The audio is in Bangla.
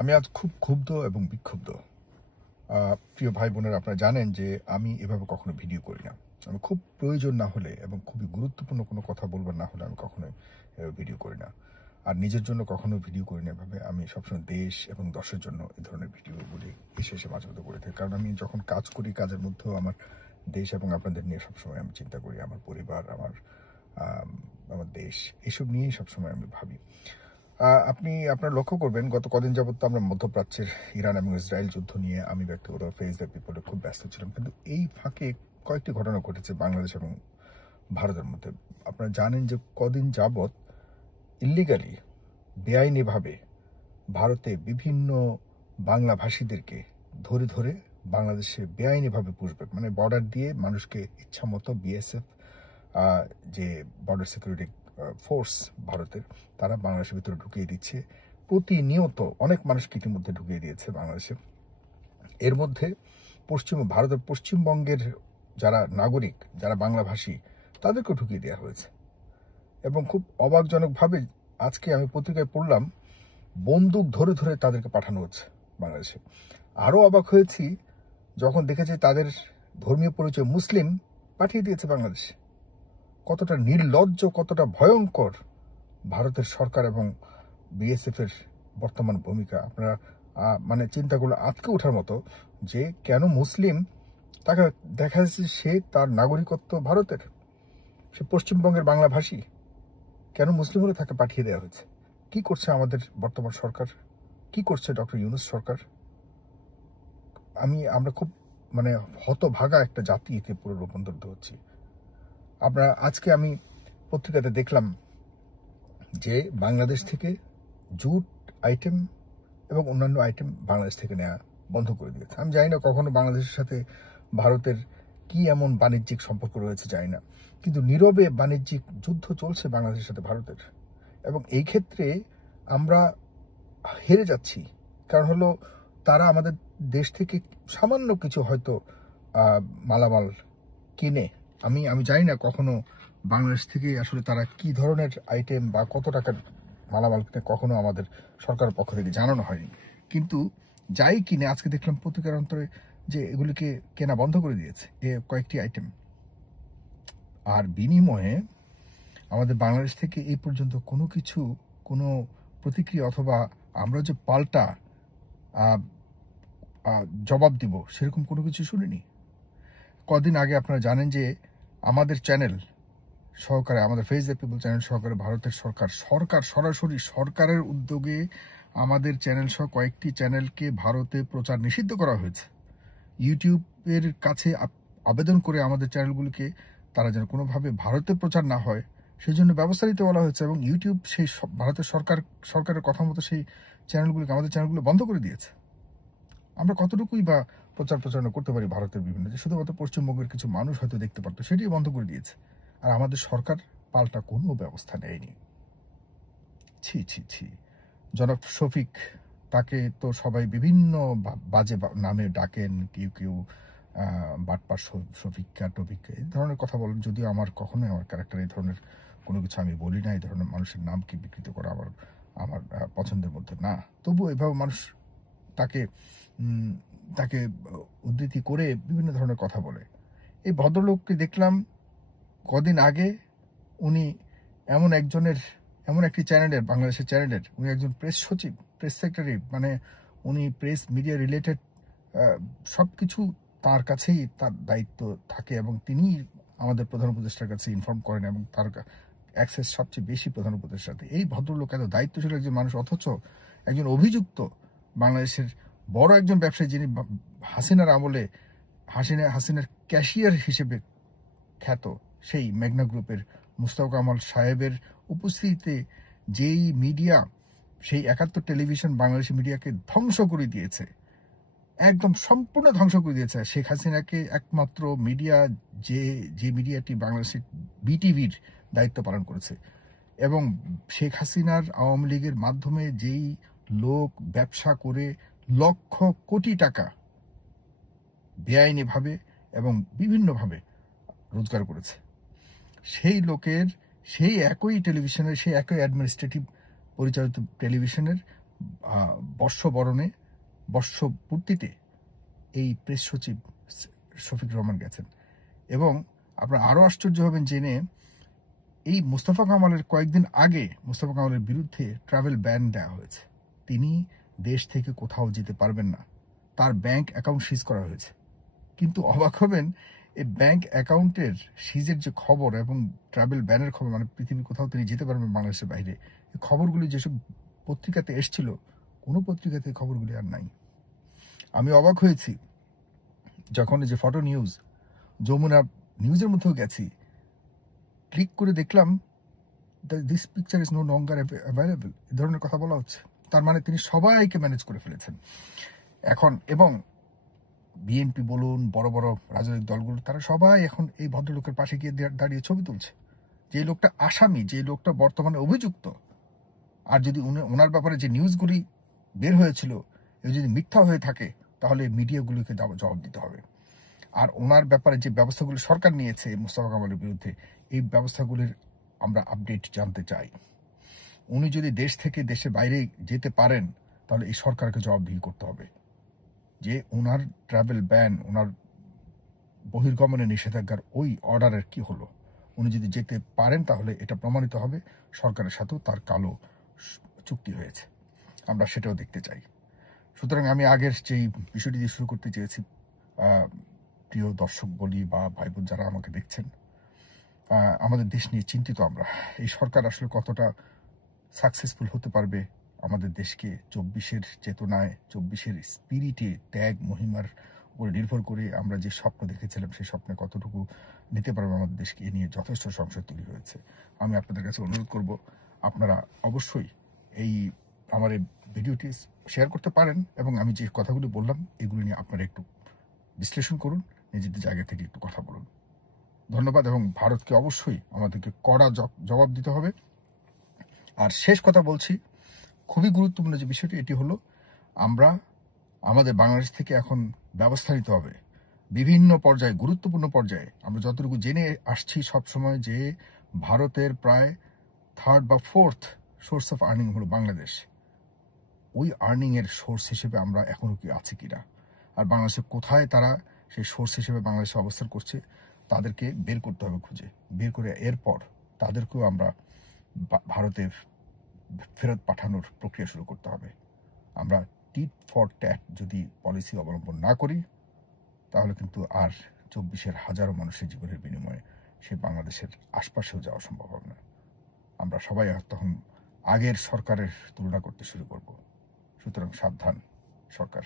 আমি আজ খুব ক্ষুব্ধ এবং বিক্ষুব্ধ। প্রিয় ভাই বোনেরা, আপনারা জানেন যে আমি এভাবে কখনো ভিডিও করি না। আমি খুব প্রয়োজন না হলে এবং খুবই গুরুত্বপূর্ণ কোনো কথা বলবার না হলে আমি কখনোই ভিডিও করি না। আর নিজের জন্য কখনো ভিডিও করি না এভাবে। আমি সবসময় দেশ এবং দশের জন্য এই ধরনের ভিডিওগুলি এসে মাঝে মধ্যে করে থাকি। কারণ আমি যখন কাজ করি, কাজের মধ্যেও আমার দেশ এবং আপনাদের নিয়ে সবসময় আমি চিন্তা করি। আমার পরিবার, আমার দেশ, এসব নিয়েই সবসময় আমি ভাবি। আপনি আপনার লক্ষ্য করবেন, গত কদিন যাবত তো আমরা মধ্যপ্রাচ্যের ইরান এবং ইসরায়েল যুদ্ধ নিয়ে আমি ব্যক্তিগত ফেস দ্য পিপলে খুব ব্যস্ত ছিলাম। কিন্তু এই ফাঁকে কয়েকটি ঘটনা ঘটেছে বাংলাদেশ এবং ভারতের মধ্যে। আপনারা জানেন যে কদিন যাবত ইল্লিগালি, বেআইনিভাবে ভারতে বিভিন্ন বাংলা ভাষীদেরকে ধরে ধরে বাংলাদেশে বেআইনিভাবে পুষবে, মানে বর্ডার দিয়ে মানুষকে ইচ্ছা মতো বিএসএফ, যে বর্ডার সিকিউরিটি ফোর্স ভারতের, তারা বাংলাদেশের ভিতরে ঢুকিয়ে দিচ্ছে। প্রতিনিয়ত অনেক মানুষকে ইতিমধ্যে ঢুকিয়ে দিয়েছে বাংলাদেশে। এর মধ্যে ভারতের পশ্চিমবঙ্গের যারা নাগরিক, যারা বাংলাভাষী, তাদেরকেও ঢুকিয়ে দেওয়া হয়েছে। এবং খুব অবাকজনকভাবে আজকে আমি পত্রিকায় পড়লাম, বন্দুক ধরে ধরে তাদেরকে পাঠানো হচ্ছে বাংলাদেশে। আরও অবাক হয়েছি যখন দেখেছি তাদের ধর্মীয় পরিচয় মুসলিম পাঠিয়ে দিয়েছে বাংলাদেশে। কতটা নির্লজ্জ, কতটা ভয়ঙ্কর ভারতের সরকার এবং বিএসএফ এর বর্তমান ভূমিকা। আপনারা মানে চিন্তাগুলো আটকে ওঠার মতো, যে কেন মুসলিম, তাকে দেখা যাচ্ছে সে তার নাগরিকত্ব ভারতের, সে পশ্চিমবঙ্গের বাংলাভাষী, কেন মুসলিম হলে তাকে পাঠিয়ে দেওয়া হয়েছে? কি করছে আমাদের বর্তমান সরকার? কি করছে ডক্টর ইউনূস সরকার? আমরা খুব মানে হতভাগা একটা জাতি এতে পুরো রূপান্তরিত হচ্ছি। আজকে আমি পত্রিকাতে দেখলাম যে বাংলাদেশ থেকে জুট আইটেম এবং অন্যান্য আইটেম বাংলাদেশ থেকে নেওয়া বন্ধ করে দিয়েছে। আমি জানি না কখনো বাংলাদেশের সাথে ভারতের কি এমন বাণিজ্যিক সম্পর্ক রয়েছে, জানি না, কিন্তু নীরবে বাণিজ্যিক যুদ্ধ চলছে বাংলাদেশের সাথে ভারতের। এবং এই ক্ষেত্রে আমরা হেরে যাচ্ছি। কারণ হলো, তারা আমাদের দেশ থেকে সামান্য কিছু হয়তো মালামাল কিনে, আমি জানি না কখনো বাংলাদেশ থেকে আসলে তারা কি ধরনের আইটেম বা কত টাকার মালামাল কিনে, কখনো আমাদের সরকারের পক্ষ থেকে জানানো হয়নি। কিন্তু যাই কিনে, আজকে দেখলাম পত্রিকার অন্তরে যে এগুলিকে কেনা বন্ধ করে দিয়েছে কয়েকটি আইটেম। আর বিনিময়ে আমাদের বাংলাদেশ থেকে এই পর্যন্ত কোনো প্রতিক্রিয়া অথবা আমরা যে পাল্টা জবাব দিব সেরকম কোনো কিছু শুনিনি। কদিন আগে আপনারা জানেন যে আমাদের চ্যানেল সহকারে, আমাদের ফেস দ্য পিপল চ্যানেল সহকারে ভারতের সরকার সরাসরি সরকারের উদ্যোগে আমাদের চ্যানেল সহ কয়েকটি চ্যানেলকে ভারতে প্রচার নিষিদ্ধ করা হয়েছে। ইউটিউবের কাছে আবেদন করে আমাদের চ্যানেলগুলিকে তারা যেন কোনোভাবে ভারতে প্রচার না হয় সেই জন্য ব্যবস্থা নিতে বলা হয়েছে। এবং ইউটিউব সেই ভারতের সরকারের কথা মতো সেই চ্যানেলগুলিকে, আমাদের চ্যানেলগুলো বন্ধ করে দিয়েছে। আমরা কতটুকুই বা প্রচারণা করতে পারি ভারতের বিভিন্ন, যে শুধুমাত্র পশ্চিমবঙ্গের কিছু মানুষ হয়তো দেখতে পারতো, সেটিই বন্ধ করে দিয়েছে। আর আমাদের সরকার পাল্টা কোনো ব্যবস্থা নেয়নি। ছি ছি ছি। জনাব শফিক, তাকে তো সবাই বিভিন্ন বাজে নামে ডাকেন, কেউ বাটপার শফিক্কা টফিক্কা এই ধরনের কথা বলেন। যদিও আমার কখনোই আমার ক্যারেক্টার এই ধরনের কোনো কিছু আমি বলি না। এই ধরনের মানুষের নামকে বিকৃত করা আমার পছন্দের মধ্যে না। তবুও এভাবে মানুষ তাকে উদ্ধৃতি করে বিভিন্ন ধরনের কথা বলে। এই ভদ্রলোককে দেখলাম কদিন আগে, উনি এমন একটি চ্যানেলের, বাংলাদেশের চ্যানেলের, উনি একজন প্রেস সচিব, প্রেস সেক্রেটারি, মানে উনি প্রেস মিডিয়া রিলেটেড সবকিছু তার কাছেই তার দায়িত্ব থাকে এবং তিনি আমাদের প্রধান উপদেষ্টার কাছে ইনফর্ম করেন এবং তার অ্যাক্সেস সবচেয়ে বেশি প্রধান উপদেষ্টাতে। এই ভদ্রলোক এত দায়িত্বশীল একজন মানুষ, অথচ একজন অভিযুক্ত বাংলাদেশের বড় একজন ব্যবসায়ী, যিনি হাসিনার আমলে হাসিনার ক্যাশিয়ার হিসেবে খ্যাত, সেই মেঘনা গ্রুপের মুস্তাক কামাল সাহেবের উপস্থিতিতে যেই মিডিয়া, সেই ৭১ টেলিভিশন বাংলাদেশি মিডিয়াকে ধ্বংস করে দিয়েছে, একদম সম্পূর্ণ ধ্বংস করে দিয়েছে। শেখ হাসিনাকে একমাত্র মিডিয়া, যে মিডিয়াটি বাংলাদেশের বিটিভির দায়িত্ব পালন করেছে, এবং শেখ হাসিনার আওয়ামী লীগের মাধ্যমে যেই লোক ব্যবসা করে লক্ষ কোটি টাকা বেআইনিভাবে এবং বিভিন্নভাবে রোজগার করেছে, সেই লোকের, সেই একই টেলিভিশনের, সেই একই অ্যাডমিনিস্ট্রেটিভ পরিচালিত টেলিভিশনের বর্ষবরণে বর্ষপূর্তিতে এই প্রেস সচিব শফিক রহমান গেছেন। এবং আপনারা আরও আশ্চর্য হবেন জেনে, এই মোস্তফা কামালের কয়েকদিন আগে মোস্তফা কামালের বিরুদ্ধে ট্রাভেল ব্যান দেওয়া হয়েছে। তিনি দেশ থেকে কোথাও যেতে পারবেন না, তার ব্যাংক অ্যাকাউন্ট সিজ করা হয়েছে। কিন্তু অবাক হবেন, এই ব্যাংক অ্যাকাউন্টের সিজের যে খবর এবং ট্রাভেল ব্যানের খবর, মানে পৃথিবীর কোথাও তিনি যেতে পারবেন বাংলাদেশের বাইরে, এই খবরগুলি যেসব পত্রিকাতে এসছিল, কোনো পত্রিকাতে খবরগুলি আর নাই। আমি অবাক হয়েছি যখন যে ফটো নিউজ, যমুনা নিউজের মধ্যেও গেছি, ক্লিক করে দেখলাম this picture is no longer available, এই ধরনের কথা বলা হচ্ছে। তার মানে তিনি সবাইকে ম্যানেজ করে ফেলেছেন এখন। এবং বিএনপি বলুন, বড় বড় রাজনৈতিক দলগুলো, তারা সবাই এখন এই ভদ্রলোকের পাশে গিয়ে দাঁড়িয়ে ছবি তুলছে। যে লোকটা আসামি, যে লোকটা বর্তমানে অভিযুক্ত, আর যদি ওনার ব্যাপারে যে নিউজগুলি বের হয়েছিল এ যদি মিথ্যা হয়ে থাকে, তাহলে মিডিয়াগুলোকে জবাব দিতে হবে। আর ওনার ব্যাপারে যে ব্যবস্থাগুলো সরকার নিয়েছে মোস্তফা কামালের বিরুদ্ধে, এই ব্যবস্থাগুলির আমরা আপডেট জানতে চাই। উনি যদি দেশ থেকে দেশের বাইরে যেতে পারেন, তাহলে এই সরকারকে জবাবদিহি করতে হবে যে ওনার ট্রাভেল ব্যান, ওনার বহির্গমনে নিষেধাজ্ঞার ওই অর্ডারের কি হলো। উনি যদি যেতে পারেন, তাহলে এটা প্রমাণিত হবে সরকারের সাথেও তার কালো চুক্তি হয়েছে। আমরা সেটাও দেখতে চাই। সুতরাং আমি আগের যেই বিষয়টি দিয়ে শুরু করতে চেয়েছি, প্রিয় দর্শক বলি বা ভাই বোন যারা আমাকে দেখছেন, আমাদের দেশ নিয়ে চিন্তিত আমরা। এই সরকার আসলে কতটা সাকসেসফুল হতে পারবে আমাদের দেশকে 24-এর চেতনায়, 24-এর স্পিরিটে, ত্যাগ মহিমার উপরে নির্ভর করে আমরা যে স্বপ্ন দেখেছিলাম, সেই স্বপ্নে কতটুকু নিতে পারবে আমাদের দেশকে, এ নিয়ে যথেষ্ট সংশয় তৈরি হয়েছে। আমি আপনাদের কাছে অনুরোধ করব, আপনারা অবশ্যই আমার এই ভিডিওটি শেয়ার করতে পারেন এবং আমি যে কথাগুলি বললাম এগুলি নিয়ে আপনারা একটু বিশ্লেষণ করুন, নিজেদের জায়গা থেকে একটু কথা বলুন। ধন্যবাদ। এবং ভারতকে অবশ্যই আমাদেরকে কড়া জবাব দিতে হবে। আর শেষ কথা বলছি, খুবই গুরুত্বপূর্ণ যে বিষয়টি, এটি হলো আমরা আমাদের বাংলাদেশ থেকে এখন ব্যবস্থা নিতে হবে বিভিন্ন পর্যায়ে, গুরুত্বপূর্ণ পর্যায়ে। আমরা যতটুকু জেনে আসছি সবসময় যে ভারতের প্রায় 3rd বা 4th সোর্স অফ আর্নিং হলো বাংলাদেশ। ওই আর্নিং এর সোর্স হিসেবে আমরা এখনো কি আছি কিনা, আর বাংলাদেশে কোথায় তারা সেই সোর্স হিসেবে বাংলাদেশে অবস্থান করছে, তাদেরকে বের করতে হবে, খুঁজে বের করে এরপর তাদেরকেও আমরা ভারতে ফেরত পাঠানোর প্রক্রিয়া শুরু করতে হবে। আমরা টিট ফর ট্যাট যদি পলিসি অবলম্বন না করি, তাহলে কিন্তু আর 24-এর হাজারো মানুষের জীবনের বিনিময়ে সে বাংলাদেশের আশপাশেও যাওয়া সম্ভব হবে না। আমরা সবাই তখন আগের সরকারের তুলনা করতে শুরু করব। সুতরাং সাবধান সরকার।